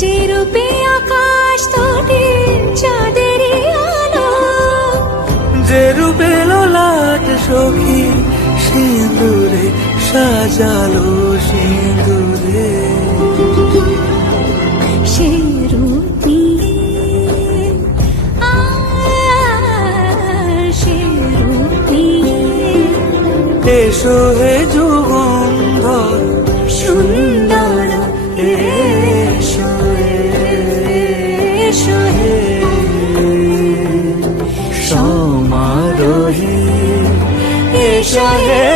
যে রূপে আকাশ তটে চাঁদেরই আলো, যে রূপে লোলাট সখী সিঁদুরে সাজালো সিঁদুরে। সে রূপ নিয়ে, সে রূপ নিয়ে এসো হে যুগন্ধর সুন্দর, এসো এসো হে সমারোহে এসো হে